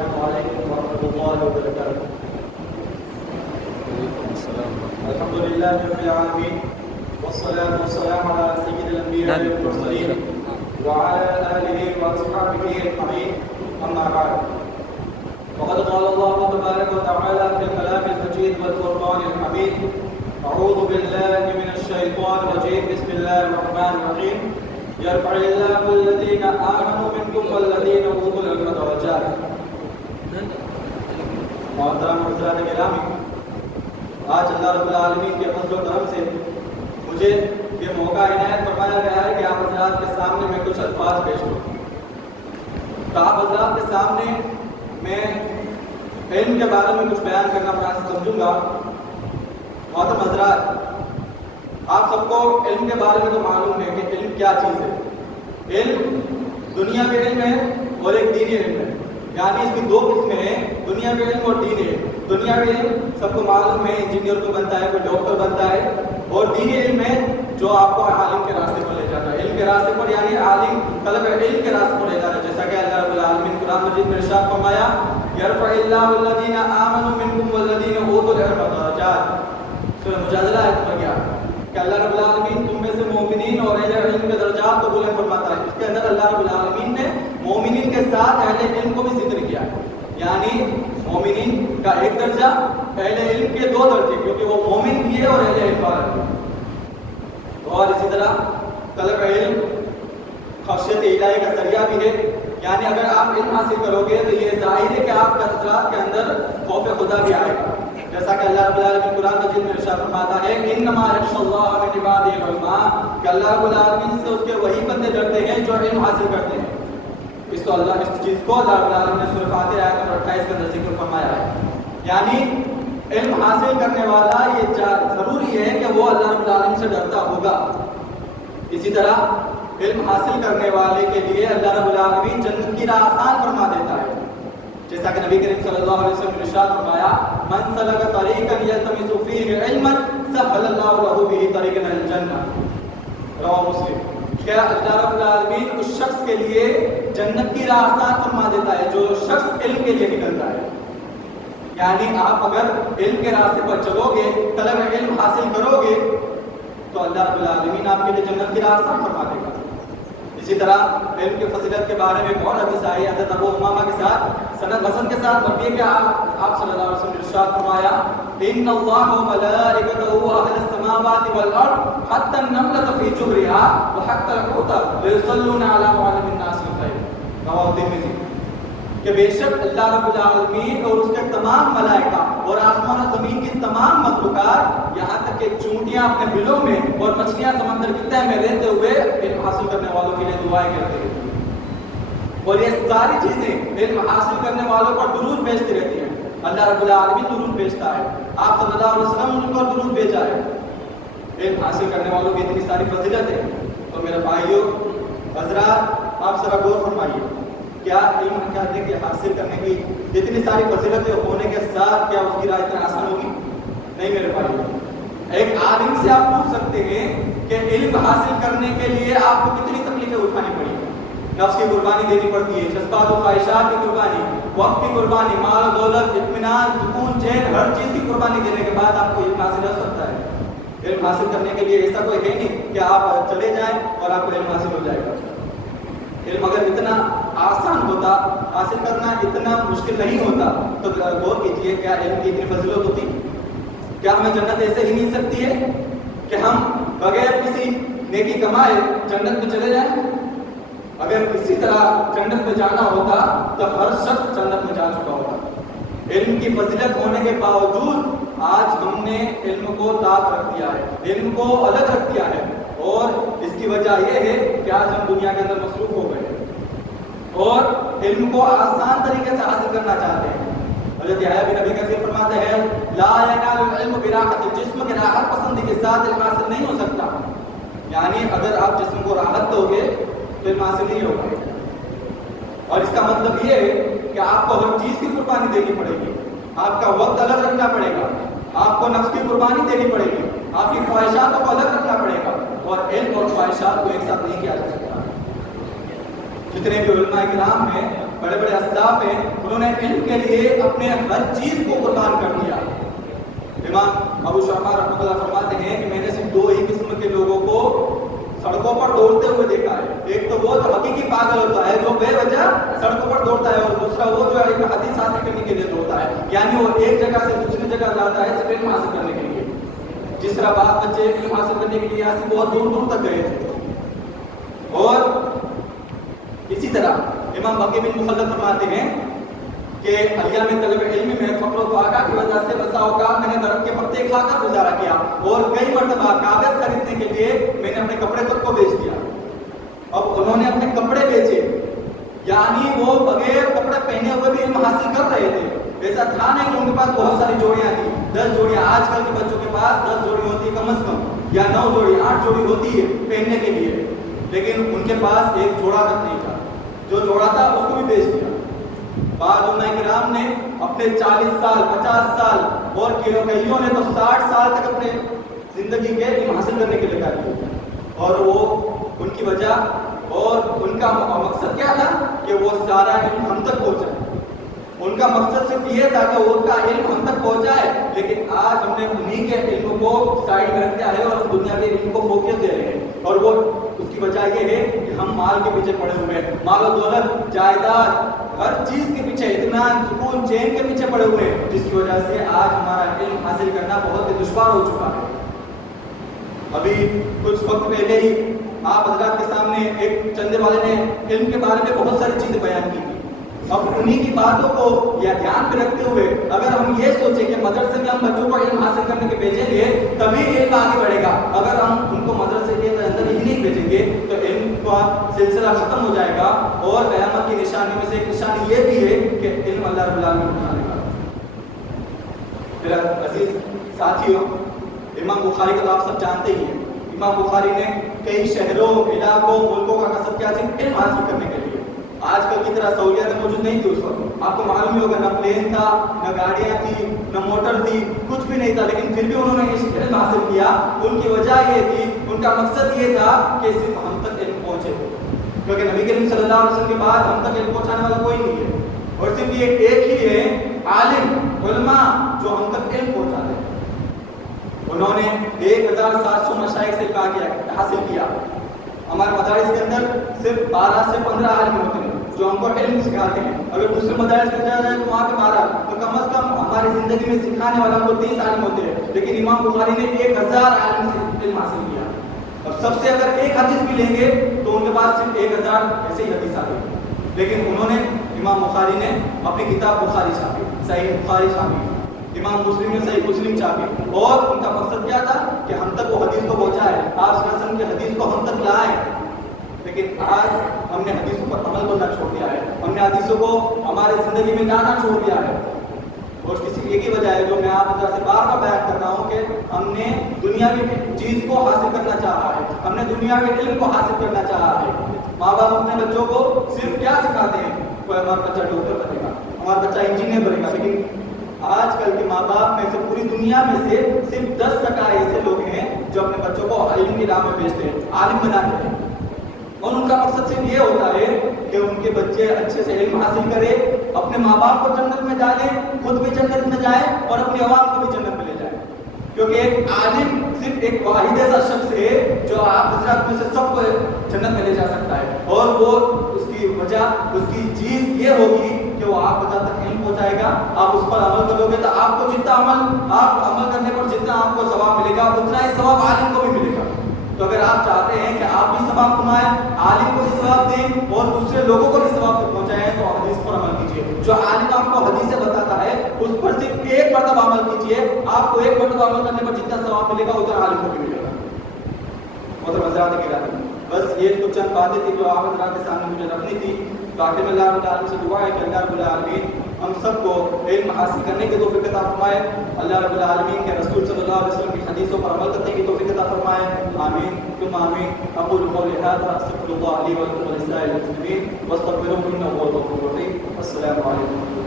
السلام علیکم ورحمۃ اللہ وبرکاتہ. الحمد للہ رب العالمین والصلاة والسلام على سید الانبیاء والمرسلین وعلى آلہ واصحابہ اجمعین. اما بعد وقد قال الله تبارك وتعالى في الكلام المجيد والفرقان الحميد: أعوذ بالله من الشيطان الرجيم. بسم الله الرحمن الرحيم. يرفع الله الذين آمنوا منكم والذين أوتوا العلم درجات. محترم حضرات گرامی، آج اللہ رب العالمین کے فضل و کرم سے مجھے یہ موقع عنایت فرمایا گیا ہے کہ آپ حضرات کے سامنے میں کچھ الفاظ پیش کروں. تو آپ حضرات کے سامنے میں علم کے بارے میں کچھ بیان کرنا مناسب سمجھوں گا. محترم حضرات، آپ سب کو علم کے بارے میں تو معلوم ہے کہ علم کیا چیز ہے. علم دنیا میں علم ہے اور ایک دینی علم ہے، یعنی اس کی دو قسمیں ہیں، دنیا میں علم اور دینی علم. دنیا میں علم سب کو معلوم ہے، انجینئر کو بنتا ہے، کوئی ڈاکٹر بنتا ہے، اور دینی علم ہے جو آپ کو عالم کے راستے پر لے جاتا ہے. علم کے راستے پر یعنی عالم طلب علم کے راستے پر لے جاتا ہے. جیسا کہ اللہ رب العالمین قرآن مجید میں ارشاد فرمایا: یرفع اللہ الذین آمنوا منکم والذین اوتوا العلم درجات. سورہ مجادلہ آیت نمبر 11 کہ اللہ رب العالمین تم میں سے مومنین اور اہل علم کے درجات کو بلند فرماتا ہے. اس کے اندر اللہ رب العالمین نے مومنین کے ساتھ اہل علم کو بھی ذکر کیا ہے، یعنی مومنین کا ایک درجہ، اہل علم کے دو درجے، کیونکہ وہ مومن بھی ہے اور اہل علم والا بھی ہے. اور اسی طرح طلب علم خشیت الہی کا ذریعہ بھی ہے، یعنی اگر آپ علم حاصل کرو گے تو یہ ظاہر ہے کہ آپ کے حضرات کے اندر خوف خدا بھی آئے گا. جیسا کہ اللہ رب العالمین قرآن مجید میں ارشاد فرماتا ہے: انما یخشی اللہ من عبادہ العلماء، کہ اللہ رب العالمین سے اس کے وہی بندے ڈرتے ہیں جو علم حاصل کرتے ہیں. اس چیز کو اللہ رب العالمین نے سورہ فاتحہ آیت نمبر 28 کے اندر ذکر فرمایا ہے. یعنی علم حاصل کرنے والا یہ ضروری ہے کہ وہ اللہ رب العالمین سے ڈرتا ہوگا. اسی طرح علم حاصل کرنے والے کے لیے اللہ رب العالمین جنت کی راہ آسان فرما دیتا ہے. جیسا کہ نبی کریم صلی اللہ علیہ وسلم نے ارشاد فرمایا: من سلک طریقا یلتمس فیہ علما سہل اللہ لہ بہ طریقا الی الجنہ. رواہ مسلم. کہ اللہ رب العالمین اس شخص کے لیے جنت کی راہ آسان فرما دیتا ہے جو شخص علم کے لیے نکلتا ہے. یعنی آپ اگر علم کے راستے پر چلو گے، طلب علم حاصل کرو گے، تو اللہ رب العالمین آپ کے لیے جنت کی راہ آسان فرما دے گا. اسی طرح علم کی فضیلت کے بارے میں بہت حدیث آئی ہے. حضرت ابو امامہ کے ساتھ سند حسن کے ساتھ مروی ہے کہ آپ صلی اللہ علیہ وسلم نے ارشاد فرمایا: ان اللہ وملائکتہ واہل السماوات والارض حتی النملۃ فی جحرها وحتی الحوت لیصلون علی معلم الناس الخیر. رواه الترمذی. کہ بے شک اللہ رب العالمین اور اس کے تمام ملائکہ اور آسمان و زمین کی تمام مخلوقات، یہاں تک کہ چونٹیاں اپنے بلوں میں اور مچھلیاں سمندر کی تہہ میں رہتے ہوئے علم حاصل کرنے والوں کے لیے دعائیں کرتے ہیں. اور یہ ساری چیزیں علم حاصل کرنے والوں پر درود بھیجتی رہتی ہیں. اللہ رب العالمین درود بھیجتا ہے، آپ صلی اللہ علیہ وسلم ان کو درود بھیجا ہے. علم حاصل کرنے والوں کی اتنی ساری فضیلت ہے. تو میرے بھائیوں حضرات، آپ ذرا غور فرمائیے، کیا علم کے حاصل کرنے کی اتنی ساری فضیلتیں ہونے کے ساتھ کیا اس کی راہ اتنا آسان ہوگی؟ نہیں میرے بھائی. ایک عالم سے آپ پوچھ سکتے ہیں کہ علم حاصل کرنے کے لیے آپ کو کتنی تکلیفیں اٹھانی پڑی. نفس کی قربانی دینی پڑتی ہے، جذبات و خواہشات کی قربانی، وقت کی قربانی، مال و دولت، اطمینان، سکون، چین، ہر چیز کی قربانی دینے کے بعد آپ کو علم حاصل ہو سکتا ہے. علم حاصل کرنے کے لیے ایسا کوئی ہے نہیں کہ آپ چلے جائیں اور آپ کو علم حاصل ہو جائے گا. علم اگر اتنا آسان ہوتا، حاصل کرنا اتنا مشکل نہیں ہوتا، تو غور کیجیے کیا علم کی اتنی فضیلت ہوتی؟ کیا ہمیں جنت ایسے ہی مل سکتی ہے کہ ہم بغیر کسی نیکی کمائے جنت میں چلے جائیں؟ اگر کسی طرح جنت میں جانا ہوتا تو ہر شخص جنت میں جا چکا ہوتا. علم کی فضیلت ہونے کے باوجود آج ہم نے علم کو طاق رکھ دیا ہے، علم کو الگ رکھ دیا ہے، اور اس کی وجہ یہ ہے کہ آج ہم دنیا کے اندر مصروف ہو گئے اور علم کو آسان طریقے سے حاصل کرنا چاہتے ہیں. حضرت یحییٰ بن ابی کثیر فرماتے ہیں: لا ینال العلم براحت الجسم، کہ راحت پسندی کے ساتھ علم حاصل نہیں ہو سکتا. یعنی اگر آپ جسم کو راحت دو گے تو علم حاصل نہیں ہوگا. اور اس کا مطلب یہ ہے کہ آپ کو ہر چیز کی قربانی دینی پڑے گی، آپ کا وقت الگ رکھنا پڑے گا، آپ کو نفس کی قربانی دینی پڑے گی، آپ کی خواہشات کو الگ رکھنا پڑے گا، اور علم اور خواہشات کو ایک ساتھ نہیں کیا جا سکتا. جتنے بھی علماء کرام ہیں بڑے بڑے اسلاف ہیں، انہوں نے علم کے لیے اپنے ہر چیز کو قربان کر دیا۔ امام ابو شعبہ رحمۃ اللہ فرماتے ہیں کہ میں نے صرف دو ہی قسم کے لوگوں کو سڑکوں پر دوڑتے ہوئے دیکھا ہے، ایک تو وہ جو حقیقی پاگل ہوتا ہے جو بے وجہ سڑکوں پر دوڑتا ہے، اور دوسرا وہ جو علم حدیث حاصل کرنے کے لیے دوڑتا ہے، یعنی وہ ایک جگہ سے دوسری جگہ جاتا ہے صرف علم حاصل کرنے کے لیے۔ جس طرح بعض بچے علم حاصل کرنے کے لیے ایسے بہت دور دور تک گئے تھے۔ اور اسی طرح امام باقی بن مخلد فرماتے ہیں کہ ایام طلب علم میں فقر و فاقہ کی وجہ سے بسا اوقات میں نے درخت کے پتے کھا کر گزارا کیا، اور کئی مرتبہ کاغذ خریدنے کے لیے میں نے اپنے کپڑے تک کو بیچ دیا۔ اب انہوں نے اپنے کپڑے بیچے، یعنی وہ بغیر کپڑے پہنے ہوئے بھی علم حاصل کر رہے تھے۔ ایسا تھا نہیں کہ ان کے پاس بہت ساری جوڑیاں تھیں، 10 جوڑیاں، آج کل کے بچوں کے پاس 10 جوڑی ہوتی ہے کم از کم، یا 9 جوڑی 8 جوڑی ہوتی ہے پہننے کے لیے، لیکن ان کے پاس ایک جوڑا تک نہیں تھا، جو جوڑا تھا اس کو بھی بیچ دیا۔ بعض علماء کرام نے اپنے 40 سال 50 سال اور کئیوں نے تو 60 سال تک اپنے زندگی کے علم حاصل کرنے کے لیے کیا، اور وہ ان کی وجہ اور ان کا مقصد کیا تھا کہ وہ سارا علم ہم تک پہنچائے۔ ان کا مقصد صرف یہ تھا کہ ان کا علم ہم تک پہنچائے، لیکن آج ہم نے انہی کے علم کو سائڈ میں رکھ دیا ہے اور دنیا کے علم کو فوقیت دے رہے ہیں، اور وہ اس کی وجہ یہ ہے کہ ہم مال کے پیچھے پڑے ہوئے ہیں، مال و دولت، جائیداد، ہر چیز کے پیچھے، اطمینان، سکون، چین کے پیچھے پڑے ہوئے ہیں، جس کی وجہ سے آج ہمارا علم حاصل کرنا بہت ہی دشوار ہو چکا ہے۔ ابھی کچھ وقت پہلے ہی آپ حضرات کے سامنے ایک چندے والے نے علم کے بارے میں بہت ساری چیزیں بیان کی تھی۔ اب انہی کی باتوں کو یا دھیان میں رکھتے ہوئے اگر ہم یہ سوچیں کہ مدرسے میں ہم بچوں کو علم حاصل کرنے کے بھیجیں گے تبھی علم آگے بڑھے گا، اگر ہم ان کو مدرسے کے اندر ہی نہیں بھیجیں گے تو علم کا سلسلہ ختم ہو جائے گا، اور قیامت کی نشانی میں سے ایک نشانی یہ بھی ہے کہ علم اللہ رب العالمین اٹھانے گا۔ میرا عزیز ساتھیوں، امام بخاری کو تو آپ سب جانتے ہی ہیں۔ امام بخاری نے کئی شہروں، علاقوں، ملکوں کا قصد کیا صرف علم حاصل کرنے کے لیے۔ آج کل کی طرح سہولیات موجود نہیں تھی اس وقت، آپ کو معلوم ہی ہوگا، نہ پلین تھا، نہ گاڑیاں تھی، نہ موٹر تھی، کچھ بھی نہیں تھا، لیکن پھر بھی انہوں نے اس علم حاصل کیا۔ ان کی وجہ یہ تھی، ان کا مقصد یہ تھا کہ صرف ہم تک علم پہنچے، کیونکہ نبی کریم صلی اللہ علیہ وسلم کے بعد ہم تک علم پہنچانے والا کوئی نہیں ہے، اور صرف یہ ایک ہی ہے عالم، علماء جو ہم تک علم پہنچاتے ہیں۔ انہوں نے 1700 مشائخ سے حاصل کیا۔ ہمارے مدارس کے اندر صرف 12 سے 15 عالم ہوتے ہیں جو ہم کو علم سکھاتے ہیں، اگر دوسرے مدارس میں جایا جائے تو وہاں پہ 12، تو کم از کم ہماری زندگی میں سکھانے والا ہم کو 30 عالم ہوتے ہیں، لیکن امام بخاری نے 1000 عالم سے علم حاصل کیا۔ اور سب سے اگر ایک حدیث بھی لیں گے تو ان کے پاس صرف 1000 ایسے ہی حدیث آتے ہیں، لیکن انہوں نے امام بخاری نے اپنی کتاب بخاری چھاپی، صحیح بخاری چھاپی، امام مسلم نے صحیح مسلم چھاپی، اور ان کا مقصد کیا تھا کہ ہم تک وہ حدیث کو پہنچائے، آپ صلی اللہ علیہ وسلم کی حدیث کو ہم تک لائیں۔ لیکن آج ہم نے حدیثوں پر عمل کرنا چھوڑ دیا ہے، ہم نے حدیثوں کو ہمارے زندگی میں لانا چھوڑ دیا ہے، اور کسی ایک ہی وجہ ہے جو میں آپ سے بار بار بیان کر رہا ہوں کہ ہم نے دنیاوی چیز کو حاصل کرنا چاہا ہے، ہم نے دنیاوی علم کو حاصل کرنا چاہا ہے۔ ماں باپ اپنے بچوں کو صرف کیا سکھاتے ہیں، کوئی ہمارا بچہ ڈاکٹر بنے گا، ہمارا بچہ انجینئر بنے گا، لیکن آج کل کے ماں باپ میں سے پوری دنیا میں سے صرف 10% ایسے لوگ ہیں جو اپنے بچوں کو علم کی راہ میں بھیجتے ہیں، عالم بناتے ہیں، اور ان کا مقصد صرف یہ ہوتا ہے کہ ان کے بچے اچھے سے علم حاصل کرے، اپنے ماں باپ کو جنت میں ڈالیں، خود بھی جنت میں جائیں اور اپنی عوام کو بھی جنت میں لے جائیں، کیونکہ ایک عالم صرف ایک واحد ایسا شخص ہے جو آپ حضرات میں سے سب کو جنت میں لے جا سکتا ہے، اور وہ اس کی وجہ، اس کی چیز یہ ہوگی کہ وہ آپ تک علم پہنچائے گا، آپ اس پر عمل کرو گے تو آپ کو جتنا عمل کرنے پر جتنا آپ کو ثواب ملے گا اتنا ہی ثواب عالم کو بھی ملے گا۔ تو اگر آپ چاہتے ہیں کہ آپ بھی ثواب کمائیں، عالم کو بھی ثواب دیں اور دوسرے لوگوں کو بھی ثواب تک پہنچائیں، تو حدیث پر عمل کیجیے۔ جو عالم آپ کو حدیث سے بتاتا ہے اس پر صرف ایک مرتبہ عمل کیجیے، آپ کو ایک مرتبہ عمل کرنے پر جتنا ثواب ملے گا اتنا عالم کو بھی ملے گا۔ محترم حضرات کرام، بس یہ کچھ چند باتیں تھی جو آپ حضرات کے سامنے مجھے رکھنی تھی۔ باقی میں اللہ رب العالمین سے دعا ہے کہ اللہ رب العالمین ہم سب کو علم حاصل کرنے کی توفیق عطا فرمائے، اللہ رب العالمین کے رسول صلی اللہ علیہ وسلم کی حدیثوں پر عمل کرنے کی توفیق عطا فرمائے، آمین ثم آمین۔ اقول قولی هذا استغفر الله لي ولكم ولسائر المسلمين واستغفروه انه هو الغفور الرحيم۔ السلام علیکم۔